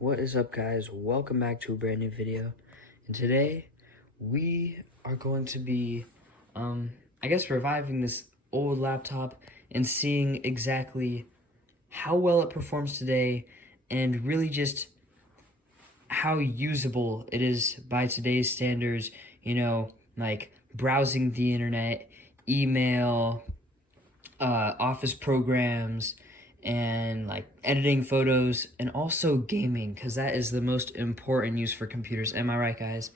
What is up, guys? Welcome back to a brand new video. And today we are going to be reviving this old laptop and seeing exactly how well it performs today and really just how usable it is by today's standards, like browsing the internet, email, office programs, and like editing photos, and also gaming, because that is the most important use for computers. Am I right, guys?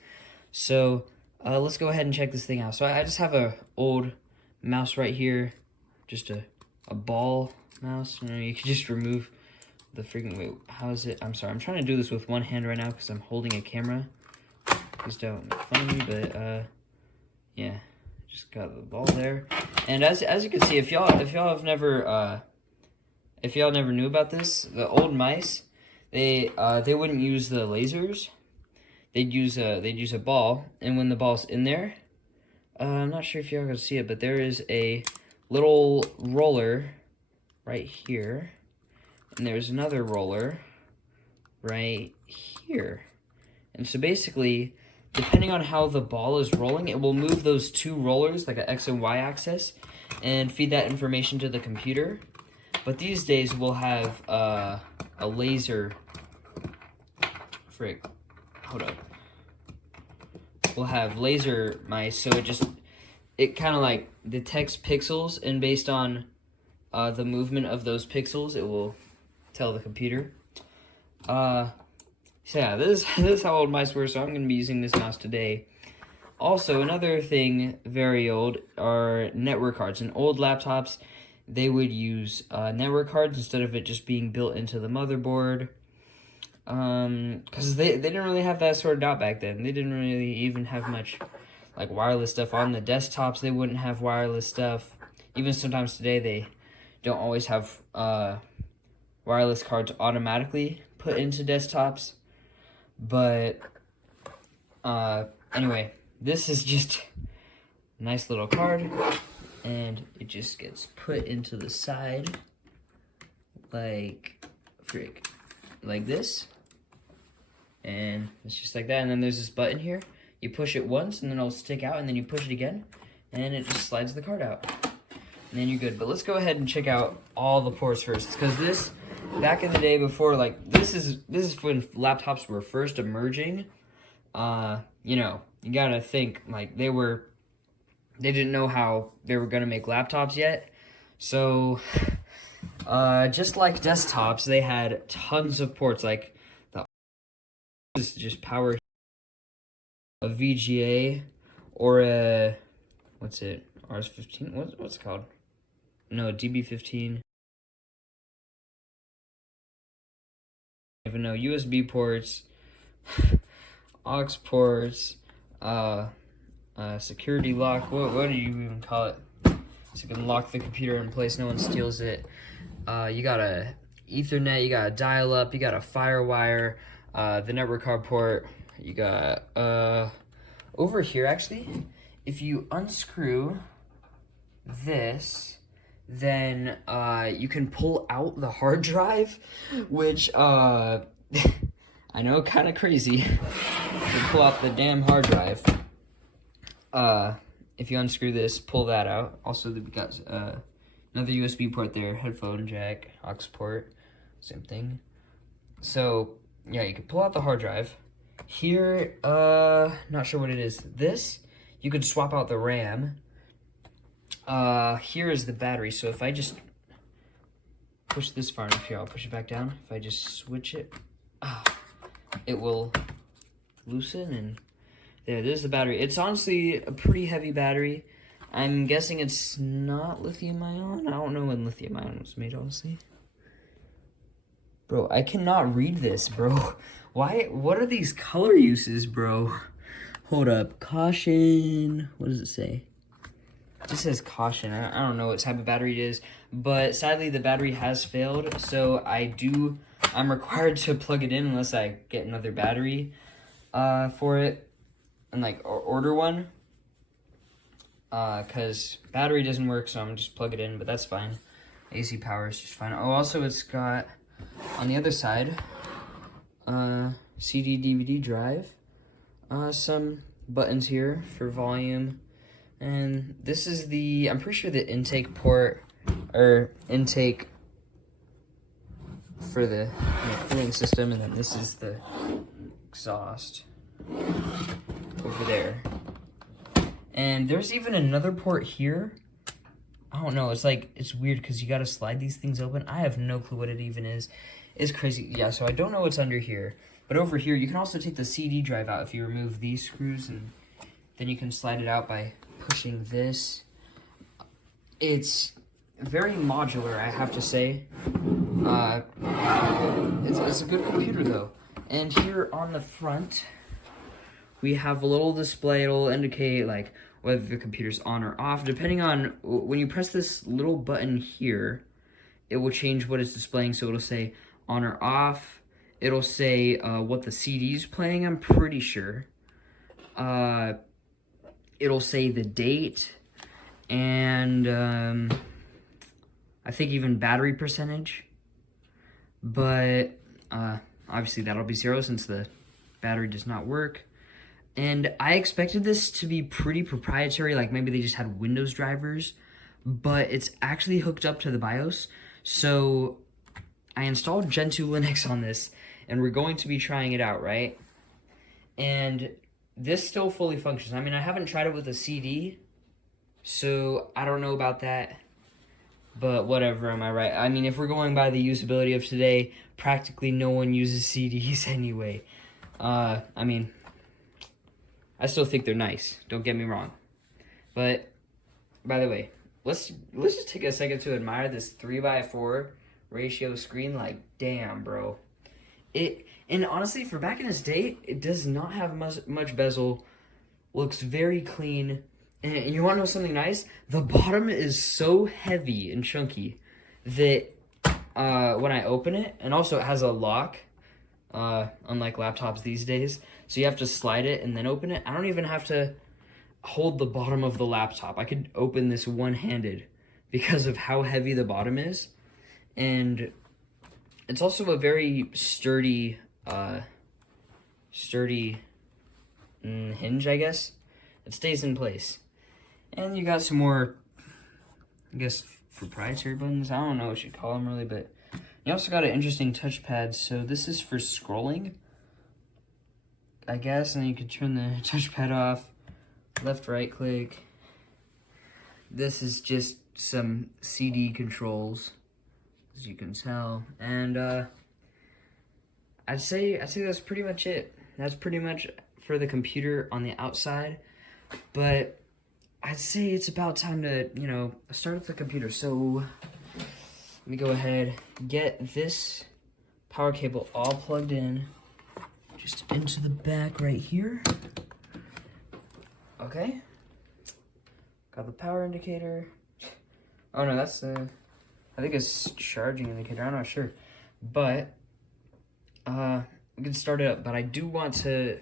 So let's go ahead and check this thing out. So I just have a old mouse right here, just a ball mouse. You can just remove the freaking, wait, how is it? I'm sorry, I'm trying to do this with one hand right now because I'm holding a camera. Please don't make fun of me, but yeah, just got the ball there. And as you can see, if y'all have never if y'all never knew about this, the old mice, they wouldn't use the lasers. They'd use a ball, and when the ball's in there, I'm not sure if y'all can see it, but there is a little roller right here, and there's another roller right here. And so basically, depending on how the ball is rolling, it will move those two rollers, like an X and Y axis, and feed that information to the computer. But these days we'll have a laser. Hold up. We'll have laser mice, so it kind of like detects pixels, and based on the movement of those pixels, it will tell the computer. So yeah, this is how old mice were. So I'm gonna be using this mouse today. Also, another thing very old are network cards. In old laptops, they would use network cards instead of it just being built into the motherboard. Because they didn't really have that sorted out back then. They didn't really even have much like wireless stuff on the desktops. They wouldn't have wireless stuff. Even sometimes today, they don't always have wireless cards automatically put into desktops. But anyway, this is just a nice little card, and it just gets put into the side like this, and it's just like that. And then there's this button here. You push it once, and then it'll stick out, and then you push it again, and it just slides the card out, and then you're good. But let's go ahead and check out all the ports first, because this, back in the day before, like, this is when laptops were first emerging. You gotta think, like, they didn't know how they were gonna make laptops yet. So just like desktops, they had tons of ports. Like, this is just power, a VGA, or a, what's it, RS15, what's it called? No, DB15. I don't even know. USB ports, aux ports, security lock. What do you even call it? So you can lock the computer in place, no one steals it. You got a Ethernet, you got a dial-up, you got a FireWire, the network card port. You got over here, actually, if you unscrew this, then you can pull out the hard drive, which I know, kind of crazy. You can pull out the damn hard drive. If you unscrew this, pull that out. Also, we got another USB port there, headphone jack, aux port, same thing. So yeah, you can pull out the hard drive. Here, not sure what it is. This, you could swap out the RAM. Here is the battery. So if I just push this far enough here, I'll push it back down. If I just switch it, it will loosen, and there's the battery. It's honestly a pretty heavy battery. I'm guessing it's not lithium-ion. I don't know when lithium-ion was made, honestly. Bro, I cannot read this, bro. Why? What are these color uses, bro? Hold up. Caution. What does it say? It just says caution. I don't know what type of battery it is, but sadly the battery has failed, so I'm required to plug it in unless I get another battery for it, and like order one, because battery doesn't work, so I'm just plug it in, but that's fine. AC power is just fine. Oh, also it's got on the other side CD DVD drive. Some buttons here for volume. And this is the, I'm pretty sure the intake port, or intake for the cooling system, and then this is the exhaust over there. And there's even another port here. I don't know, it's like, it's weird because you gotta slide these things open. I have no clue what it even is. It's crazy. Yeah, so I don't know what's under here. But over here, you can also take the CD drive out if you remove these screws, and then you can slide it out by pushing this. It's very modular, I have to say. It's a good computer though. And here on the front, we have a little display. It'll indicate like whether the computer's on or off. Depending on, when you press this little button here, it will change what it's displaying. So it'll say on or off. It'll say what the CD's playing, I'm pretty sure. It'll say the date, and I think even battery percentage. But obviously that'll be 0 since the battery does not work. And I expected this to be pretty proprietary, like maybe they just had Windows drivers, but it's actually hooked up to the BIOS. So I installed Gentoo Linux on this, and we're going to be trying it out, right? And this still fully functions. I mean, I haven't tried it with a CD, so I don't know about that. But whatever, am I right? I mean, if we're going by the usability of today, practically no one uses CDs anyway. I mean, I still think they're nice. Don't get me wrong. But, by the way, let's just take a second to admire this 3:4 ratio screen. Like, damn, bro. And honestly, for back in its day, it does not have much bezel. Looks very clean. And you want to know something nice? The bottom is so heavy and chunky that when I open it, and also it has a lock, unlike laptops these days, so you have to slide it and then open it. I don't even have to hold the bottom of the laptop. I could open this one-handed because of how heavy the bottom is. And it's also a very sturdy hinge, I guess. It stays in place. And you got some more, I guess, proprietary buttons. I don't know what you'd call them really, but you also got an interesting touchpad. So this is for scrolling, I guess, and then you can turn the touchpad off, left, right click. This is just some CD controls, as you can tell. And I'd say that's pretty much it. That's pretty much for the computer on the outside. But I'd say it's about time to, you know, start with the computer. So let me go ahead, get this power cable all plugged in, just into the back right here. Okay. Got the power indicator. Oh no, that's I think it's charging indicator, I'm not sure. But we can start it up, but I do want to,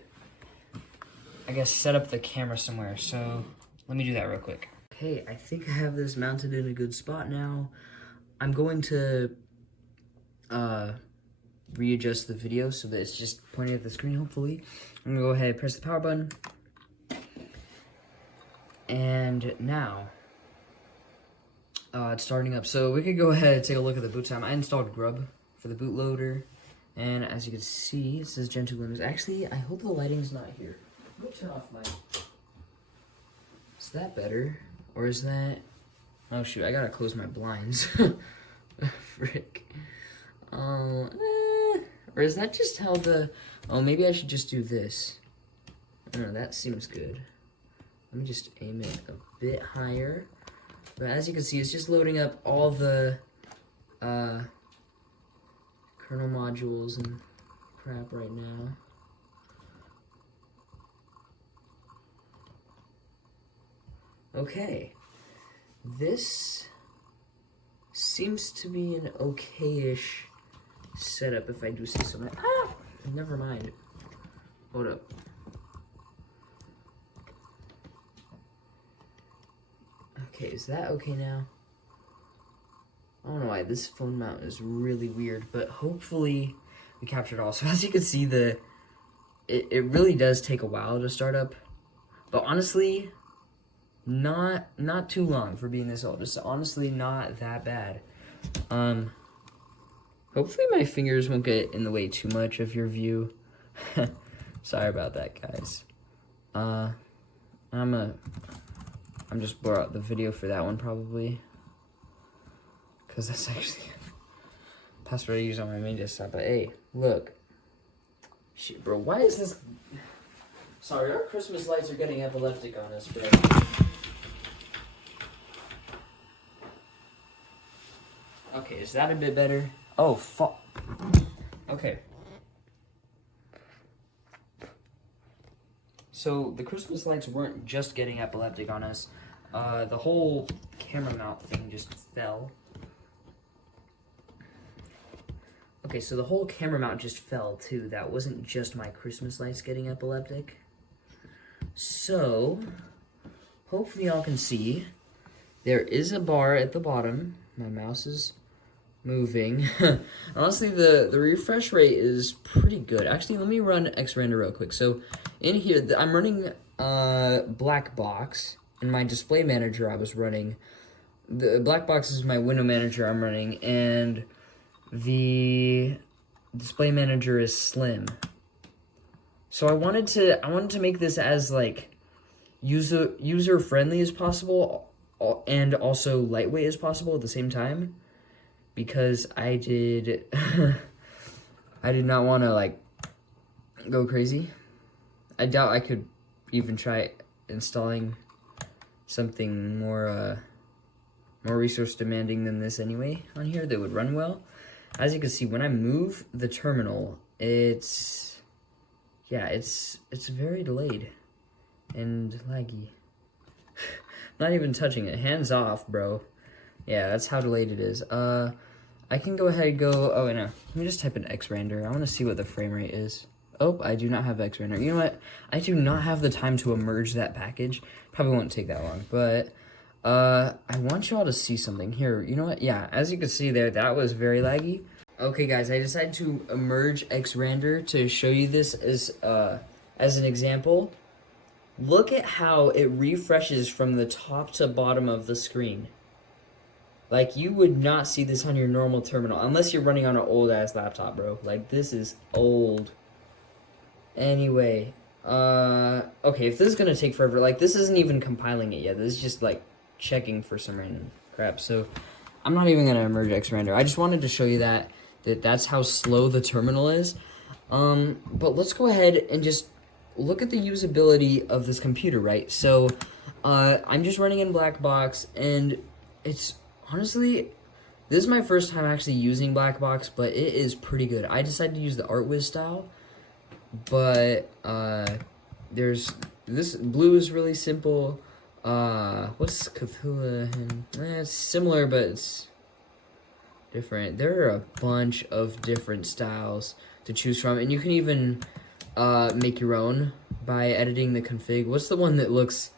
I guess, set up the camera somewhere, so let me do that real quick. Okay, I think I have this mounted in a good spot now. I'm going to readjust the video so that it's just pointing at the screen, hopefully. I'm gonna go ahead and press the power button. And now, it's starting up. So we could go ahead and take a look at the boot time. I installed Grub for the bootloader. And as you can see, it says Gentoo Linux. Actually, I hope the lighting's not here. Let me turn off my... Is that better? Or is that... Oh shoot, I gotta close my blinds. Frick. Or is that just how the... Oh, maybe I should just do this. I don't know, that seems good. Let me just aim it a bit higher. But as you can see, it's just loading up all the kernel modules and crap right now. Okay, this seems to be an okay-ish setup if I do say so. Ah! Never mind. Hold up. Okay, is that okay now? I don't know why this phone mount is really weird, but hopefully we captured all. So as you can see, the it really does take a while to start up. But honestly, not too long for being this old. It's honestly not that bad. Hopefully my fingers won't get in the way too much of your view. Sorry about that, guys. I'm just blur out the video for that one probably, because that's actually password I use on my main desktop. But hey, look, shit, bro, why is this? Sorry, our Christmas lights are getting epileptic on us, bro. Okay, is that a bit better? Oh, fuck. Okay. So, the Christmas lights weren't just getting epileptic on us. The whole camera mount thing just fell. Okay, so the whole camera mount just fell, too. That wasn't just my Christmas lights getting epileptic. So, hopefully y'all can see. There is a bar at the bottom. My mouse is moving. Honestly, the refresh rate is pretty good. Actually, let me run X-Render real quick. So, in here, I'm running Black Box. In my display manager, I was running. The Black Box is my window manager I'm running, and the display manager is Slim. So I wanted to make this as like user friendly as possible, and also lightweight as possible at the same time, because I did I did not want to like go crazy. I doubt I could even try installing something more resource demanding than this anyway on here that would run well. As you can see, when I move the terminal, it's very delayed and laggy. Not even touching it. Hands off, bro. Yeah, that's how delayed it is. I can go ahead and go, oh, no. Let me just type in X-Render. I want to see what the frame rate is. Oh, I do not have X-Render. You know what? I do not have the time to emerge that package. Probably won't take that long, but I want y'all to see something. Here, you know what? Yeah, as you can see there, that was very laggy. Okay, guys, I decided to emerge X-Render to show you this as an example. Look at how it refreshes from the top to bottom of the screen. Like, you would not see this on your normal terminal, unless you're running on an old-ass laptop, bro. Like, this is old. Anyway, okay, if this is gonna take forever, like, this isn't even compiling it yet. This is just, like, checking for some random crap. So, I'm not even gonna emerge X-Render. I just wanted to show you that's how slow the terminal is. But let's go ahead and just look at the usability of this computer, right? So, I'm just running in Black Box, and it's, honestly, this is my first time actually using Black Box, but it is pretty good. I decided to use the ArtWiz style, but, there's, this blue is really simple. What's Cthulhu? It's similar, but it's different. There are a bunch of different styles to choose from, and you can even make your own by editing the config. What's the one that looks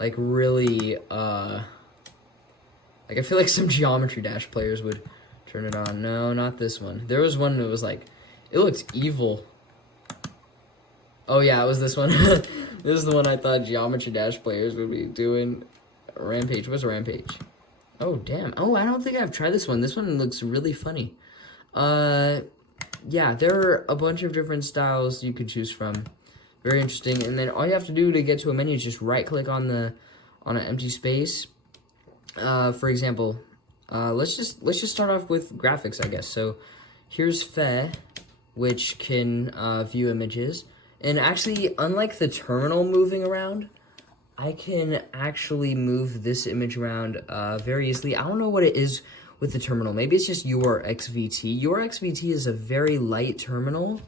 like really like, I feel like some Geometry Dash players would turn it on. No, not this one. There was one that was like, it looked evil. Oh yeah, it was this one. This is the one I thought Geometry Dash players would be doing. Rampage. What's a Rampage? Oh, damn. Oh, I don't think I've tried this one. This one looks really funny. Yeah, there are a bunch of different styles you could choose from. Very interesting. And then all you have to do to get to a menu is just right-click on an empty space. For example, let's just start off with graphics, I guess. So here's Fe, which can view images. And actually, unlike the terminal moving around, I can actually move this image around very easily. I don't know what it is with the terminal. Maybe it's just URXVT. URXVT is a very light terminal,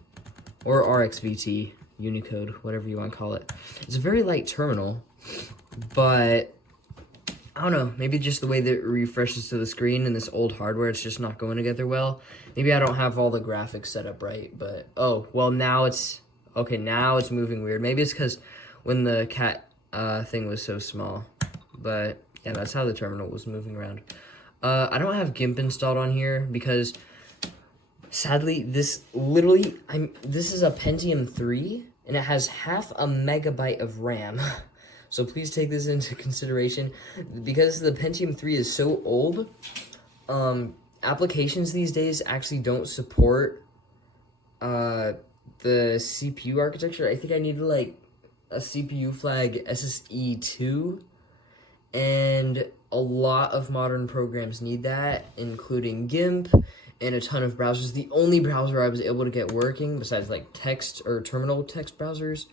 or RXVT, Unicode, whatever you want to call it. It's a very light terminal, but I don't know, maybe just the way that it refreshes to the screen and this old hardware, it's just not going together well. Maybe I don't have all the graphics set up right, but, oh, well, now it's, okay, now it's moving weird. Maybe it's because when the cat thing was so small, but yeah, that's how the terminal was moving around. I don't have GIMP installed on here because, sadly, this is a Pentium 3, and it has 0.5 MB of RAM. So please take this into consideration. Because the Pentium 3 is so old, applications these days actually don't support the CPU architecture. I think I need like a CPU flag SSE2, and a lot of modern programs need that, including GIMP and a ton of browsers. The only browser I was able to get working, besides like text or terminal text browsers,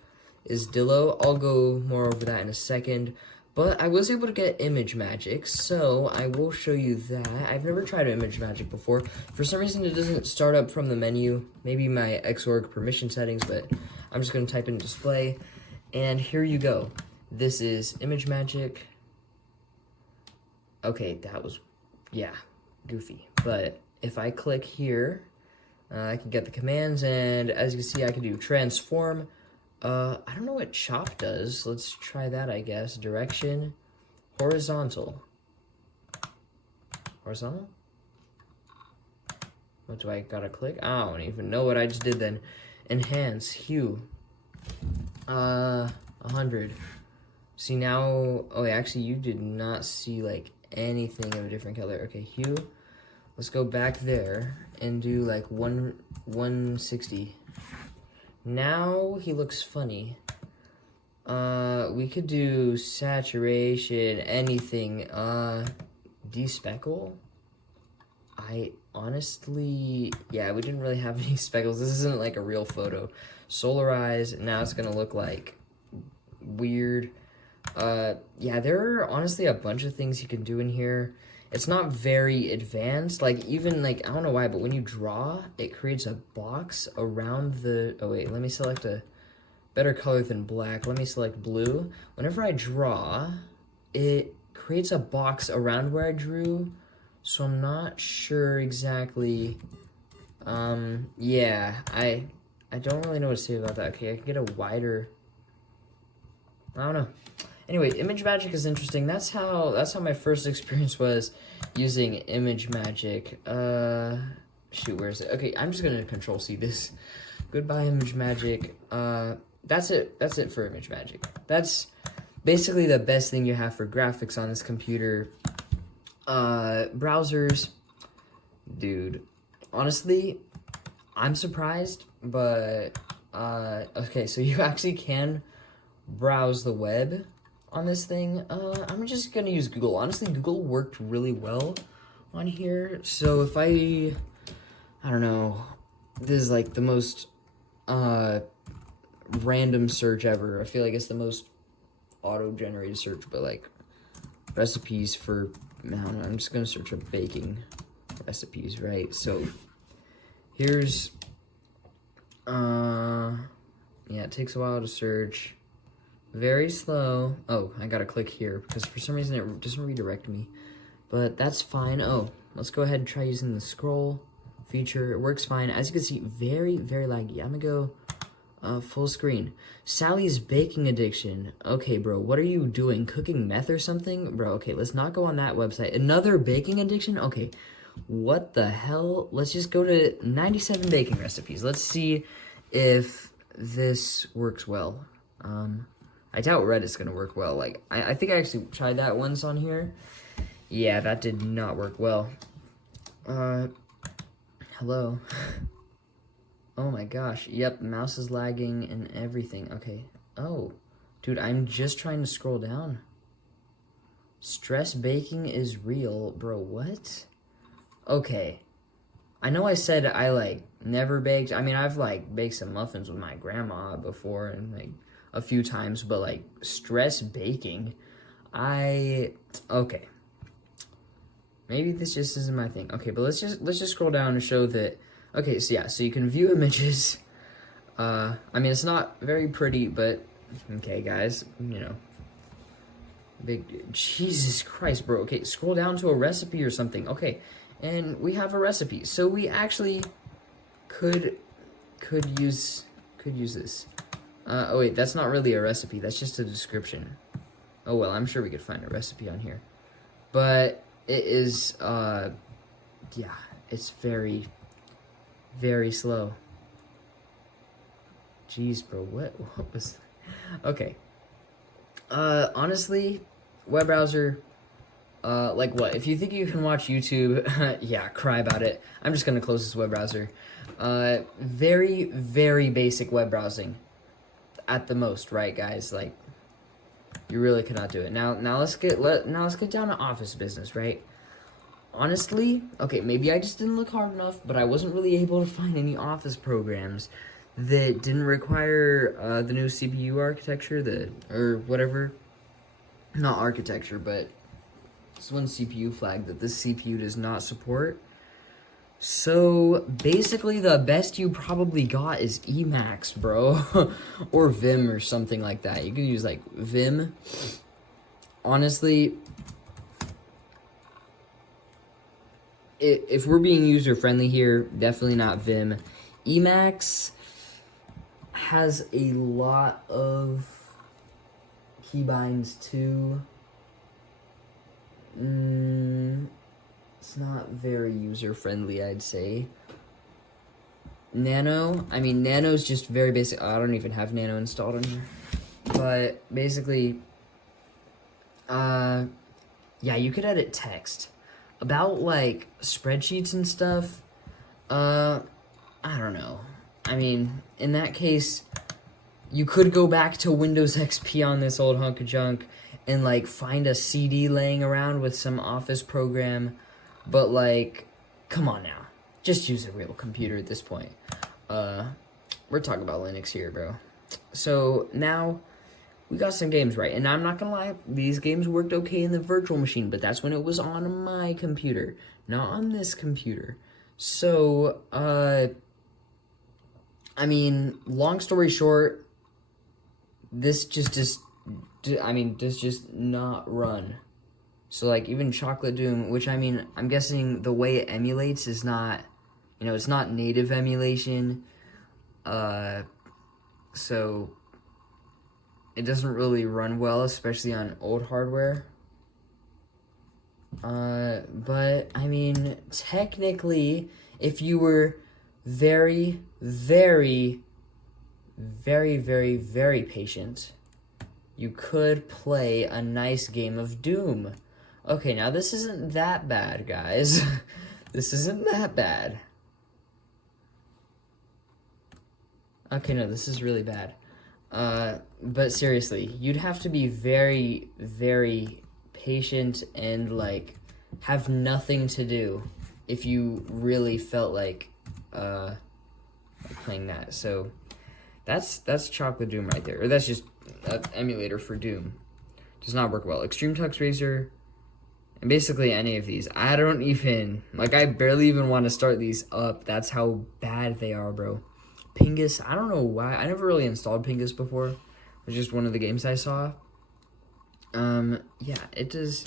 is Dillo. I'll go more over that in a second. But I was able to get ImageMagick, so I will show you that. I've never tried ImageMagick before. For some reason, it doesn't start up from the menu. Maybe my Xorg permission settings, but I'm just going to type in display. And here you go. This is ImageMagick. Okay, that was, yeah, goofy. But if I click here, I can get the commands, and as you can see, I can do transform. I don't know what chop does. Let's try that, I guess. Direction, horizontal. Horizontal? What do I gotta click? I don't even know what I just did then. Enhance, hue. 100. See now, oh, actually, you did not see like anything of a different color. Okay, hue. Let's go back there and do like 160. Now he looks funny. We could do saturation, anything. Despeckle? I honestly, yeah, we didn't really have any speckles. This isn't like a real photo. Solarize, now it's gonna look like weird. Yeah, there are honestly a bunch of things you can do in here. It's not very advanced, like even like, I don't know why, but when you draw, it creates a box around the, oh wait, let me select a better color than black. Let me select blue. Whenever I draw, it creates a box around where I drew, so I'm not sure exactly. Yeah, I don't really know what to say about that. Okay, I can get a wider, I don't know. Anyway, ImageMagick is interesting. That's how my first experience was using ImageMagick. Shoot, where is it? Okay, I'm just gonna Control C this. Goodbye, ImageMagick. That's it. That's it for ImageMagick. That's basically the best thing you have for graphics on this computer. Browsers, dude. Honestly, I'm surprised, but okay, so you actually can browse the web on this thing. I'm just gonna use Google. Honestly, Google worked really well on here. So if I don't know, this is like the most random search ever. I feel like it's the most auto-generated search, but like recipes for, I don't know, I'm just gonna search up baking recipes, right? So here's yeah, it takes a while to search. Very slow. Oh, I gotta click here because for some reason it doesn't redirect me, but that's fine. Oh, let's go ahead and try using the scroll feature. It works fine. As you can see, very, very laggy. I'm gonna go full screen. Sally's baking addiction. Okay, bro, what are you doing? Cooking meth or something? Bro, okay, let's not go on that website. Another baking addiction? Okay, what the hell? Let's just go to 97 baking recipes. Let's see if this works well. I doubt Reddit's gonna work well. Like, I think I actually tried that once on here. Yeah, that did not work well. Hello. Oh my gosh. Yep, mouse is lagging and everything. Okay. Oh, dude, I'm just trying to scroll down. Stress baking is real. Bro, what? Okay. I know I said I, like, never baked. I mean, I've, like, baked some muffins with my grandma before and, like, a few times, but, like, stress baking, okay. Maybe this just isn't my thing. Okay, but let's just scroll down and show that. Okay, so yeah, so you can view images. I mean, it's not very pretty, but okay, guys, you know, big Jesus Christ, bro. Okay, scroll down to a recipe or something. Okay, and we have a recipe, so we actually could use this. Oh wait, that's not really a recipe. That's just a description. Oh well, I'm sure we could find a recipe on here, but it is yeah, it's very, very slow. Jeez, bro, what was that? Okay. Honestly, web browser, like what? If you think you can watch YouTube, yeah, cry about it. I'm just gonna close this web browser. Very, very basic web browsing. At the most, right, guys? Like, you really cannot do it. Now let's get down to office business, right? Honestly, okay, maybe I just didn't look hard enough, but I wasn't really able to find any office programs that didn't require the new CPU architecture, or whatever. Not architecture, but this one CPU flag that this CPU does not support. So basically, the best you probably got is Emacs, bro, or Vim or something like that. You could use like Vim. Honestly, if we're being user friendly here, definitely not Vim. Emacs has a lot of keybinds too. It's not very user-friendly, I'd say. Nano, I mean, Nano's just very basic. I don't even have Nano installed on here. But basically, yeah, you could edit text. About, like, spreadsheets and stuff, I don't know. I mean, in that case, you could go back to Windows XP on this old hunk of junk and, like, find a CD laying around with some Office program. But, like, come on now. Just use a real computer at this point. We're talking about Linux here, bro. So, now, we got some games right. And I'm not gonna lie, these games worked okay in the virtual machine, but that's when it was on my computer, not on this computer. So, I mean, long story short, this just not run. So, like, even Chocolate Doom, which, I mean, I'm guessing the way it emulates is not, you know, it's not native emulation. So, it doesn't really run well, especially on old hardware. But, I mean, technically, if you were very, very, very, very, very patient, you could play a nice game of Doom. Okay, now this isn't that bad, guys. This isn't that bad. Okay, no, this is really bad. But seriously, you'd have to be very, very patient and, like, have nothing to do if you really felt like, playing that. So, that's Chocolate Doom right there. Or that's just an emulator for Doom. Does not work well. Extreme Tux Racer, and basically any of these. I don't even, like, I barely even want to start these up. That's how bad they are, bro. Pingus, I don't know why. I never really installed Pingus before. It was just one of the games I saw. Yeah, it does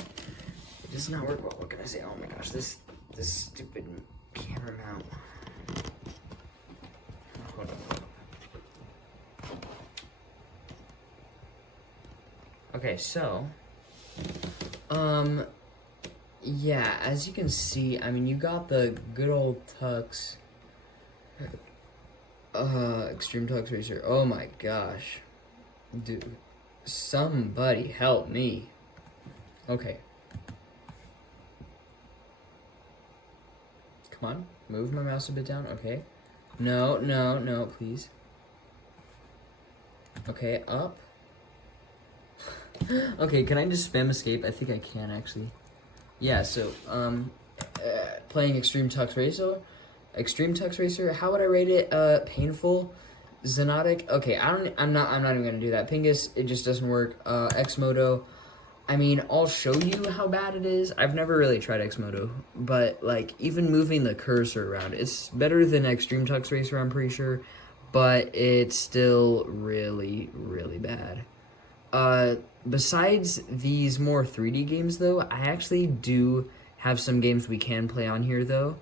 not work well. What can I say? Oh my gosh, this stupid camera mount. Hold on. Okay, so, yeah, as you can see, I mean, you got the good old Tux, Extreme Tux Racer. Oh my gosh, dude, somebody help me. Okay, come on, move my mouse a bit down. Okay, no, please. Okay, up. Okay, can I just spam escape? I think I can, actually. Yeah, so, playing Extreme Tux Racer, how would I rate it? Painful, Xenotic, okay, I'm not even gonna do that. Pingus, it just doesn't work. Xmodo, I mean, I'll show you how bad it is. I've never really tried Xmodo, but, like, even moving the cursor around, it's better than Extreme Tux Racer, I'm pretty sure, but it's still really, really bad. Besides these more 3D games, though, I actually do have some games we can play on here, though.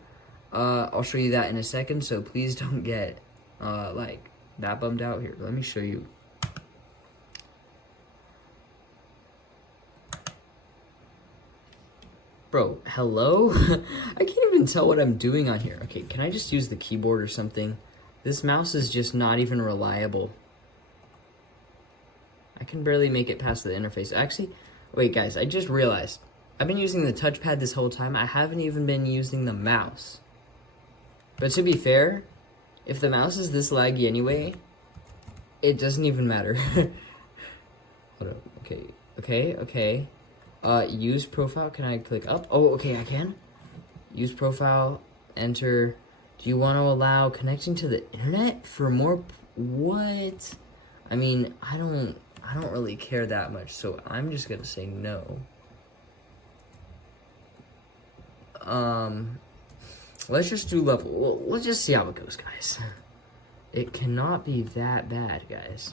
I'll show you that in a second, so please don't get, like, that bummed out here. Let me show you. Bro, hello? I can't even tell what I'm doing on here. Okay, can I just use the keyboard or something? This mouse is just not even reliable. I can barely make it past the interface. Actually, wait guys, I just realized. I've been using the touchpad this whole time. I haven't even been using the mouse. But to be fair, if the mouse is this laggy anyway, it doesn't even matter. Hold up, okay. Use profile, can I click up? Oh, okay, I can. Use profile, enter. Do you want to allow connecting to the internet for more, what? I mean, I don't really care that much, so I'm just gonna say no. Let's just do level. Well, let's just see how it goes, guys. It cannot be that bad, guys.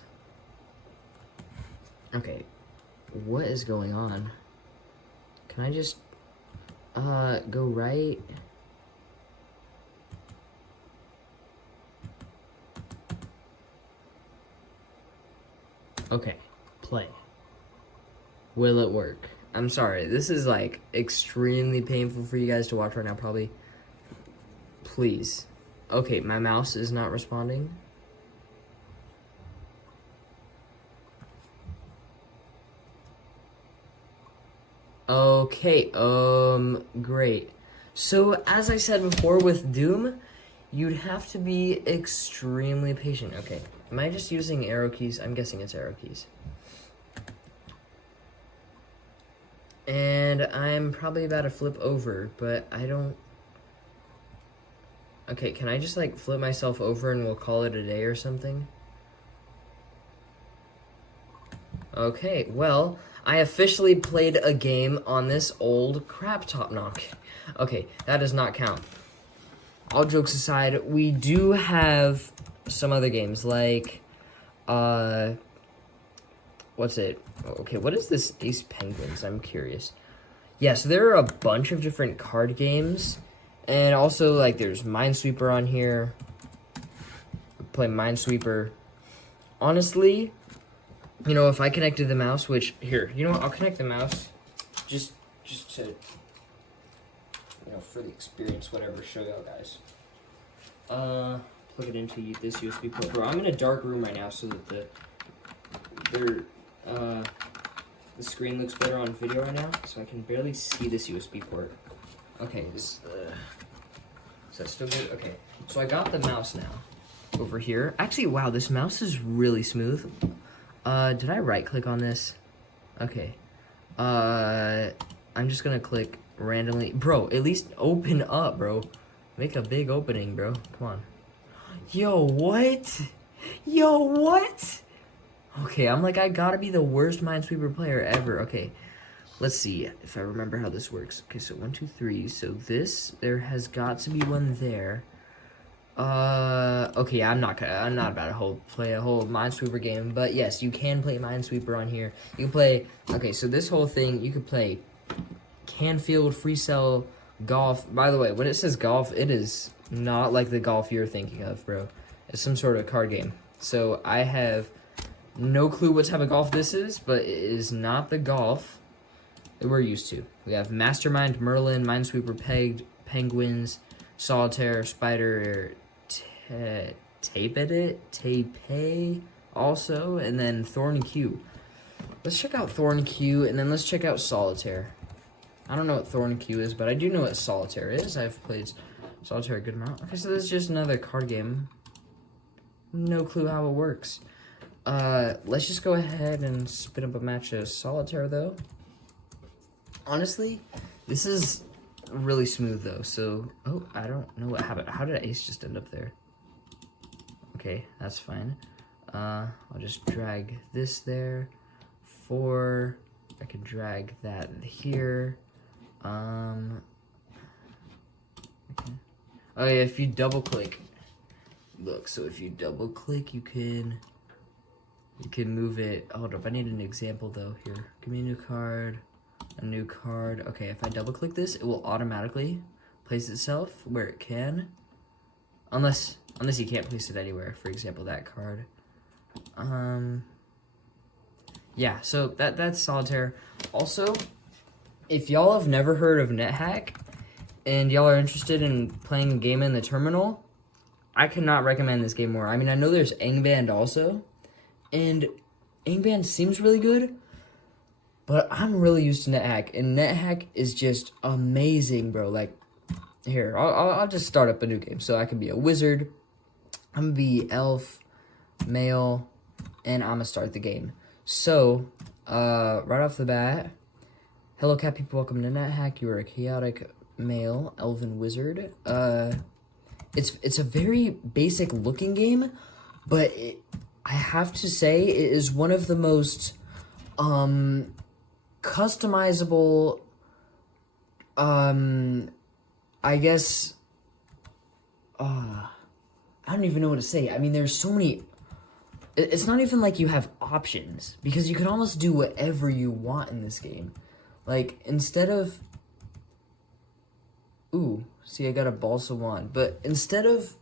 Okay, what is going on? Can I just, go right? Okay, play. Will it work? I'm sorry, this is like extremely painful for you guys to watch right now, probably. Please. Okay, my mouse is not responding. Okay, great. So, as I said before with Doom, you'd have to be extremely patient. Okay, am I just using arrow keys? I'm guessing it's arrow keys. And I'm probably about to flip over, but I don't... Okay, can I just like flip myself over and we'll call it a day or something? Okay, well, I officially played a game on this old crap top knock. Okay, that does not count. All jokes aside, we do have some other games like, what's it? Okay, what is this Ace Penguins? I'm curious. Yeah, so there are a bunch of different card games. And also, like, there's Minesweeper on here. We play Minesweeper. Honestly, you know, if I connected the mouse, which, here, you know what? I'll connect the mouse just to, you know, for the experience, whatever, show y'all guys. Plug it into this USB port. Bro, I'm in a dark room right now so that the screen looks better on video right now, so I can barely see this USB port. Okay, is that still good? Okay, so I got the mouse now over here. Actually, wow, this mouse is really smooth. Did I right click on this? Okay. I'm just gonna click randomly. Bro, at least open up, bro. Make a big opening, bro. Come on. Yo, what? Yo, what? Okay, I'm like, I gotta be the worst Minesweeper player ever. Okay. Let's see if I remember how this works. Okay, so 1, 2, 3. So there has got to be one there. Okay, I'm not about to play a whole Minesweeper game, but yes, you can play Minesweeper on here. You can play, okay, so this whole thing, you could play Canfield, Free Cell, Golf. By the way, when it says golf, it is not like the golf you're thinking of, bro. It's some sort of card game. So I have no clue what type of golf this is, but it is not the golf that we're used to. We have Mastermind, Merlin, Minesweeper, Pegged, Penguins, Solitaire, Spider, Tape also, and then Thorn Q. Let's check out Thorn Q, and then let's check out Solitaire. I don't know what Thorn Q is, but I do know what Solitaire is. I've played Solitaire a good amount. Okay, so this is just another card game. No clue how it works. Let's just go ahead and spin up a match of Solitaire, though. Honestly, this is really smooth, though, so... Oh, I don't know what happened. How did Ace just end up there? Okay, that's fine. I'll just drag this there. 4. I can drag that here. Okay. Oh, yeah, if you double-click... Look, so if you double-click, you can move it... Hold up, I need an example, though. Here, give me a new card. A new card. Okay, if I double click this, it will automatically place itself where it can. Unless you can't place it anywhere, for example, that card. Yeah, so that's Solitaire. Also, if y'all have never heard of NetHack and y'all are interested in playing a game in the terminal, I cannot recommend this game more. I mean, I know there's Angband also, and Angband seems really good, but I'm really used to NetHack, and NetHack is just amazing, bro. Like, here, I'll just start up a new game. So I can be a wizard, I'm gonna be elf, male, and I'm gonna start the game. So, right off the bat, hello cat people, welcome to NetHack. You are a chaotic male elven wizard. It's a very basic looking game, but I have to say it is one of the most customizable, I guess, I don't even know what to say. I mean, there's so many, it's not even like you have options, because you can almost do whatever you want in this game. Like, instead of, ooh, see, I got a balsa wand, but instead of,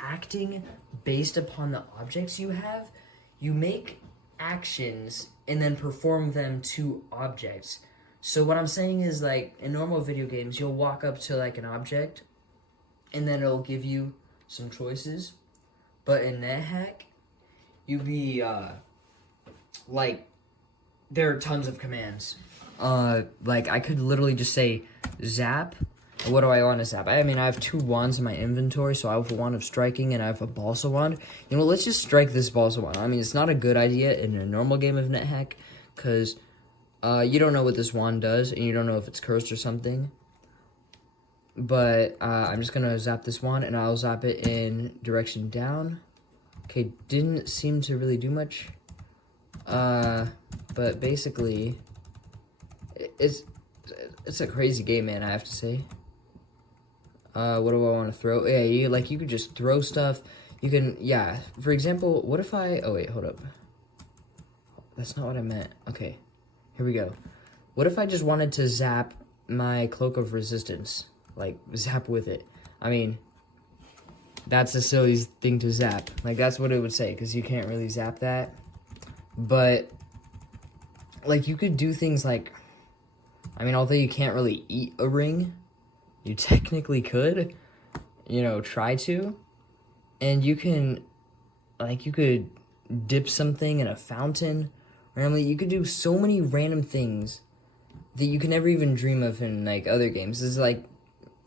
acting based upon the objects you have, you make actions and then perform them to objects. So what I'm saying is, like, in normal video games, you'll walk up to, like, an object, and then it'll give you some choices. But in NetHack, you'd be, like, there are tons of commands. Like, I could literally just say, zap. What do I want to zap? I mean, I have 2 wands in my inventory, so I have a wand of striking, and I have a balsa wand. You know, let's just strike this balsa wand. I mean, it's not a good idea in a normal game of NetHack, because you don't know what this wand does, and you don't know if it's cursed or something. But I'm just going to zap this wand, and I'll zap it in direction down. Okay, didn't seem to really do much. But basically, it's a crazy game, man, I have to say. What do I want to throw? Yeah, you could just throw stuff. You can, yeah. For example, what if oh wait, hold up. That's not what I meant. Okay, here we go. What if I just wanted to zap my Cloak of Resistance? Like, zap with it. I mean, that's a silly thing to zap. Like, that's what it would say, because you can't really zap that. But, like, you could do things like, I mean, although you can't really eat a ring, you technically could, you know, try to. And you can, like, you could dip something in a fountain randomly. You could do so many random things that you can never even dream of in, like, other games. It's like,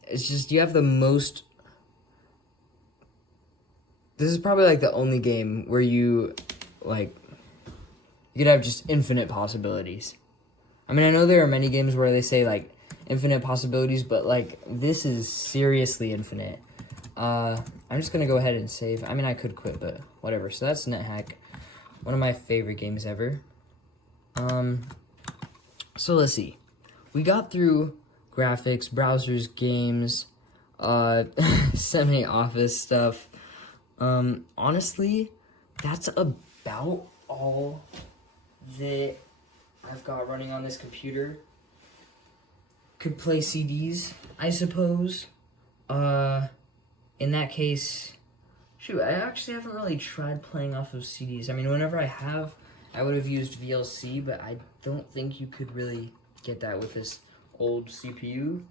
it's just, you have the most, this is probably, like, the only game where you, like, you could have just infinite possibilities. I mean, I know there are many games where they say, like, infinite possibilities, but, like, this is seriously infinite. I'm just gonna go ahead and save. I mean, I could quit, but whatever. So that's NetHack. One of my favorite games ever. So let's see. We got through graphics, browsers, games, semi-office stuff. Honestly, that's about all that I've got running on this computer. Could play CDs, I suppose. In that case, shoot, I actually haven't really tried playing off of CDs. I mean, whenever I have, I would have used VLC, but I don't think you could really get that with this old CPU.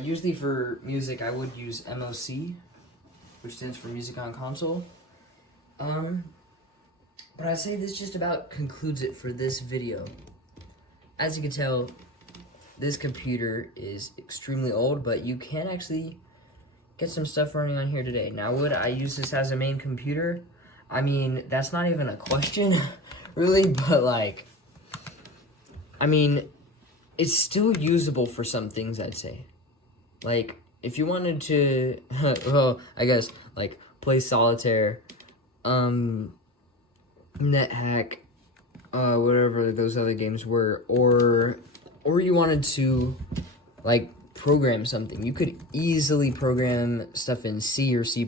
Usually for music, I would use MOC, which stands for Music on Console. But I'd say this just about concludes it for this video. As you can tell, this computer is extremely old, but you can actually get some stuff running on here today. Now, would I use this as a main computer? I mean, that's not even a question, really, but, like, I mean, it's still usable for some things, I'd say. Like, if you wanted to, well, I guess, like, play solitaire, NetHack, whatever those other games were, or you wanted to, like, program something. You could easily program stuff in C or C++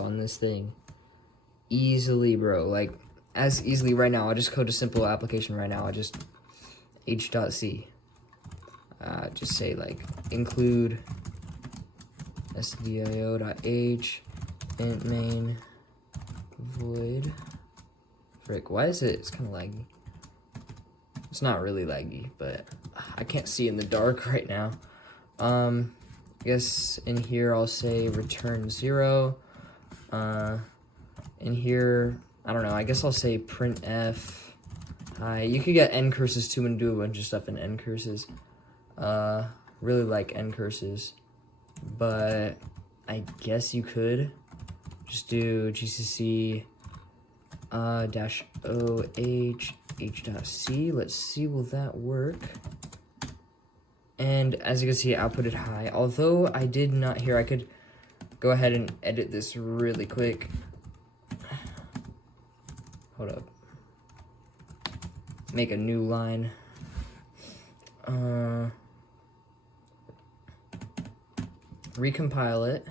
on this thing. Easily, bro. Like, as easily right now. I'll just code a simple application right now. I just h.c. Just say, like, include sdio.h int main void. Frick, why is it? It's kind of laggy. It's not really laggy, but I can't see in the dark right now. I guess in here I'll say return 0. In here, I don't know, I guess I'll say printf. Hi. You could get end curses too and do a bunch of stuff in end curses. Really like end curses, but I guess you could just do gcc dash oh h.c. Let's see, will that work? And as you can see, output it high. Although I did not hear, I could go ahead and edit this really quick. Hold up. Make a new line. Recompile it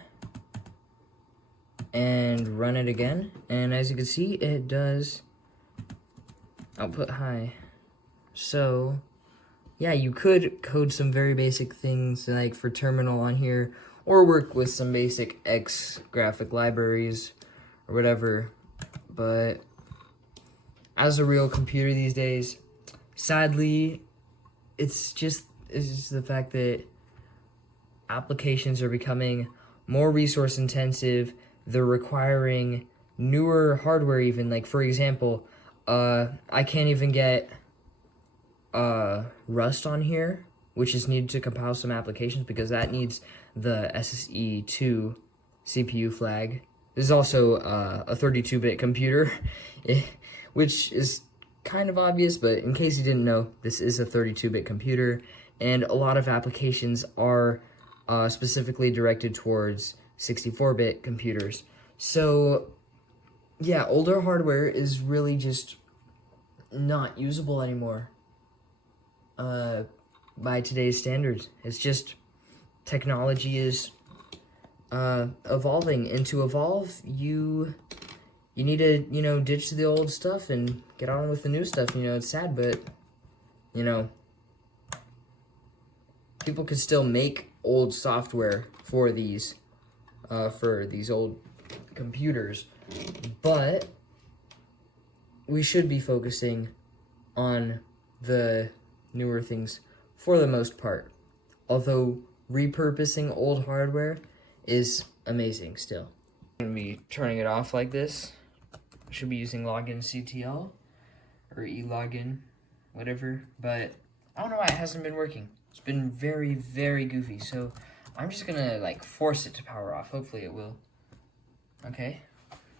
and run it again, and as you can see, it does output high. So yeah, you could code some very basic things like for terminal on here, or work with some basic X graphic libraries or whatever, but as a real computer these days, sadly, it's just the fact that applications are becoming more resource intensive. They're requiring newer hardware even. Like, for example, I can't even get Rust on here, which is needed to compile some applications because that needs the SSE2 CPU flag. This is also a 32-bit computer, which is kind of obvious, but in case you didn't know, this is a 32-bit computer, and a lot of applications are specifically directed towards 64-bit computers. So yeah, older hardware is really just not usable anymore by today's standards. It's just technology is evolving, and to evolve, you need to, you know, ditch the old stuff and get on with the new stuff. You know, it's sad, but, you know, people could still make old software for these old computers, but we should be focusing on the newer things for the most part. Although repurposing old hardware is amazing still. I'm gonna be turning it off like this. I should be using login CTL or elogin, whatever, but I don't know why it hasn't been working. It's been very, very goofy, so I'm just gonna like force it to power off. Hopefully it will. Okay,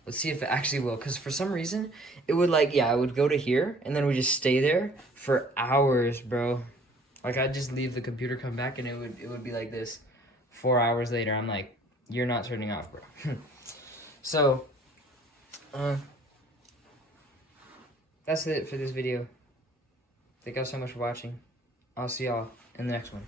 let's see if it actually will, because for some reason it would like, yeah, I would go to here and then we just stay there for hours, bro. Like, I'd just leave the computer, come back, and it would be like this. 4 hours later, I'm like, you're not turning off, bro. So that's it for this video. Thank y'all so much for watching. I'll see y'all in the next one.